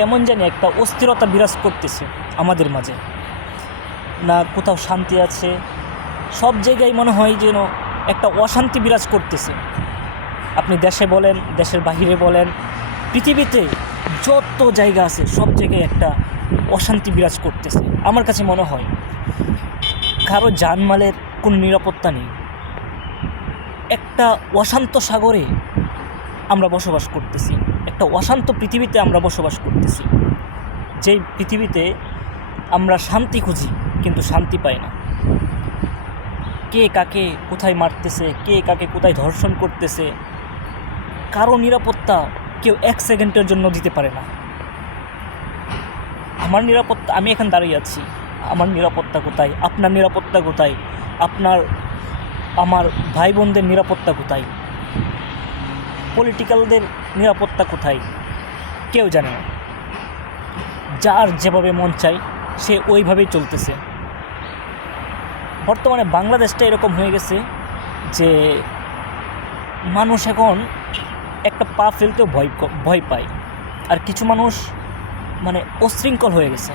কেমন জানি একটা অস্থিরতা বিরাজ করতেছে আমাদের মাঝে। না কোথাও শান্তি আছে, সব জায়গায় মনে হয় যেন একটা অশান্তি বিরাজ করতেছে। আপনি দেশে বলেন, দেশের বাহিরে বলেন, পৃথিবীতে যত জায়গা আছে সব জায়গায় একটা অশান্তি বিরাজ করতেছে। আমার কাছে মনে হয় কারো জানমালের কোনো নিরাপত্তা নেই। একটা অশান্ত সাগরে আমরা বসবাস করতেছি, একটা অশান্ত পৃথিবীতে আমরা বসবাস করতেছি, যেই পৃথিবীতে আমরা শান্তি খুঁজি কিন্তু শান্তি পাই না। কে কাকে কোথায় মারতেছে, কে কাকে কোথায় ধর্ষণ করতেছে, কারো নিরাপত্তা কেউ এক সেকেন্ডের জন্য দিতে পারে না। আমার নিরাপত্তা, আমি এখানে দাঁড়িয়ে আছি, আমার নিরাপত্তা কোথায়? আপনার নিরাপত্তা কোথায়? আমার ভাই বোনদের নিরাপত্তা কোথায়? পলিটিক্যালদের নিরাপত্তা কোথায়? কেউ জানে না। যার যেভাবে মন চায় সে ওইভাবেই চলতেছে। বর্তমানে বাংলাদেশটা এরকম হয়ে গেছে যে মানুষ এখন একটা পা ফেলতেও ভয় পায়। আর কিছু মানুষ মানে অশৃঙ্খল হয়ে গেছে,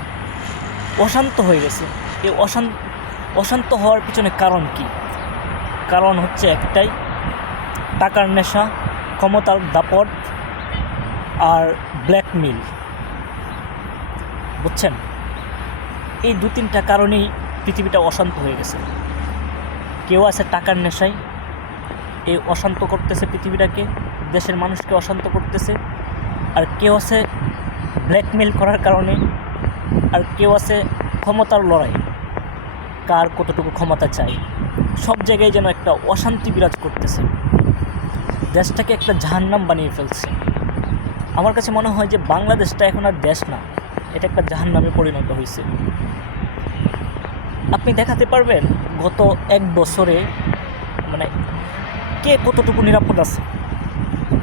অশান্ত হয়ে গেছে। এই অশান্ত হওয়ার পিছনে কারণ কি? কারণ হচ্ছে একটাই, টাকার নেশা, ক্ষমতার দাপট আর ব্ল্যাকমেল। বুঝছেন? এই দু তিনটা কারণেই পৃথিবীটা অশান্ত হয়ে গেছে। কেউ আছে টাকার নেশায়, এই অশান্ত করতেছে পৃথিবীটাকে, দেশের মানুষকে অশান্ত করতেছে। আর কেউ আছে ব্ল্যাকমেল করার কারণে, আর কেউ আছে ক্ষমতার লড়াই, কার কতটুকু ক্ষমতা চাই। সব জায়গায় যেন একটা অশান্তি বিরাজ করতেছে, দেশটাকে একটা জাহান্নাম বানিয়ে ফেলছে। আমার কাছে মনে হয় যে বাংলাদেশটা এখন আর দেশ না, এটা একটা জাহান্নামে পরিণত হয়েছে। আপনি দেখাতে পারবেন গত এক বছরে মানে কে কতটুকু নিরাপদ আছে,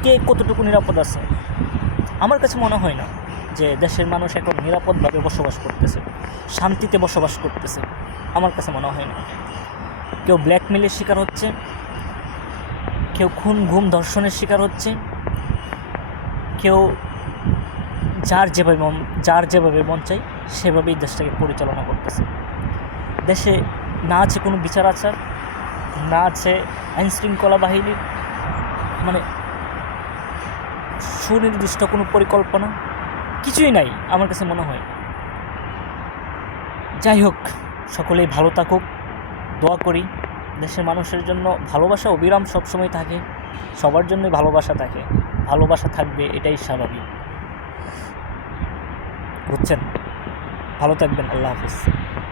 কে কতটুকু নিরাপদ আছে? আমার কাছে মনে হয় না যে দেশের মানুষ এখন নিরাপদভাবে বসবাস করতেছে, শান্তিতে বসবাস করতেছে। আমার কাছে মনে হয় না। কেউ ব্ল্যাকমেলের শিকার হচ্ছে, কেউ খুন গুম ধর্ষণের শিকার হচ্ছে, কেউ যার যেভাবে মন চাই সেভাবেই দেশটাকে পরিচালনা করতেছে। দেশে না আছে কোনো বিচার আচার, না আছে আইনশৃঙ্খলা বাহিনীর মানে সুনির্দিষ্ট কোনো পরিকল্পনা, কিছুই নাই আমার কাছে মনে হয়। যাই হোক, সকলেই ভালো থাকুক, দোয়া করি। দেশের মানুষের জন্য ভালোবাসা অবিরাম সবসময় থাকে, সবার জন্যই ভালোবাসা থাকে, ভালোবাসা থাকবে, এটাই স্বাভাবিক। বুঝছেন? ভালো থাকবেন। আল্লাহ হাফিজ।